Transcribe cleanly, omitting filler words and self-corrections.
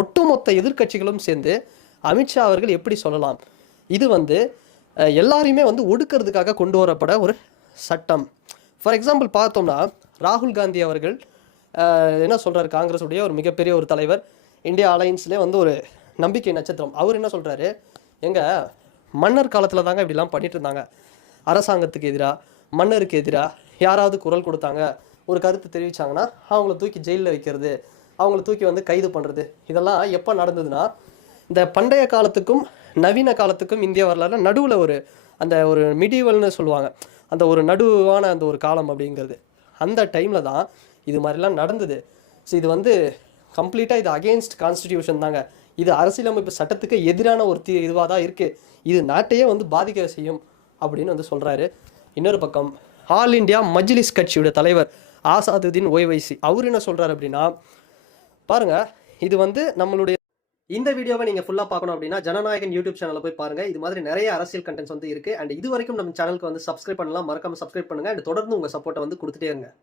ஒட்டுமொத்த எதிர்க்கட்சிகளும் சேர்ந்து அமித்ஷா அவர்கள் எப்படி சொல்லலாம், இது வந்து எல்லாரையுமே வந்து ஒடுக்கிறதுக்காக கொண்டு வரப்பட ஒரு சட்டம். ஃபார் எக்ஸாம்பிள் பார்த்தோம்னா ராகுல் காந்தி அவர்கள் என்ன சொல்கிறார், காங்கிரஸுடைய ஒரு மிகப்பெரிய ஒரு தலைவர், இந்தியா அலையன்ஸ்லேயே வந்து ஒரு நம்பிக்கை நட்சத்திரம். அவர் என்ன சொல்கிறாரு, எங்கள் மன்னர் காலத்தில் தாங்க இப்படிலாம் பண்ணிட்டு இருந்தாங்க, அரசாங்கத்துக்கு எதிராக மன்னருக்கு எதிராக யாராவது குரல் கொடுத்தாங்க, ஒரு கருத்து தெரிவித்தாங்கன்னா அவங்கள தூக்கி ஜெயிலில் வைக்கிறது, அவங்கள தூக்கி வந்து கைது பண்ணுறது, இதெல்லாம் எப்போ நடந்ததுன்னா இந்த பண்டைய காலத்துக்கும் நவீன காலத்துக்கும் இந்திய வரலாறு நடுவில் ஒரு மிடிவல்னு சொல்லுவாங்க, அந்த ஒரு நடுவான அந்த ஒரு காலம் அப்படிங்கிறது. அந்த டைமில் தான் இது மாதிரிலாம் நடந்தது. ஸோ இது வந்து கம்ப்ளீட்டாக இது அகெயின்ஸ்ட் கான்ஸ்டிடியூஷன் தாங்க, இது அரசியலமைப்பு சட்டத்துக்கு எதிரான ஒரு இதுவாக தான் இருக்குது, இது நாட்டையே வந்து பாதிக்க செய்யும் அப்படின்னு வந்து சொல்கிறாரு. இன்னொரு பக்கம் ஆல் இண்டியா மஜ்லிஸ் கட்சியோட தலைவர் ஆசாதுதீன் ஓவைசி அவர் என்ன சொல்கிறார் அப்படின்னா, பாருங்கள், இது வந்து நம்மளுடைய இந்த வீடியோவை நீங்கள் ஃபுல்லாக பார்க்கணும் அப்படின்னா ஜனநாயகன் யூடியூப் சேனலில் போய் பாருங்கள். இது மாதிரி நிறைய அரசியல் கண்டென்ட்ஸ் வந்து இருக்குது. அண்ட் இது வரைக்கும் நம்ம சேனலுக்கு வந்து சப்ஸ்கிரைப் பண்ணலாம், மறக்காமல் சப்ஸ்கிரைப் பண்ணுங்கள். அண்ட் தொடர்ந்து உங்கள் சப்போர்ட்டை வந்து கொடுத்துட்டே இருங்க.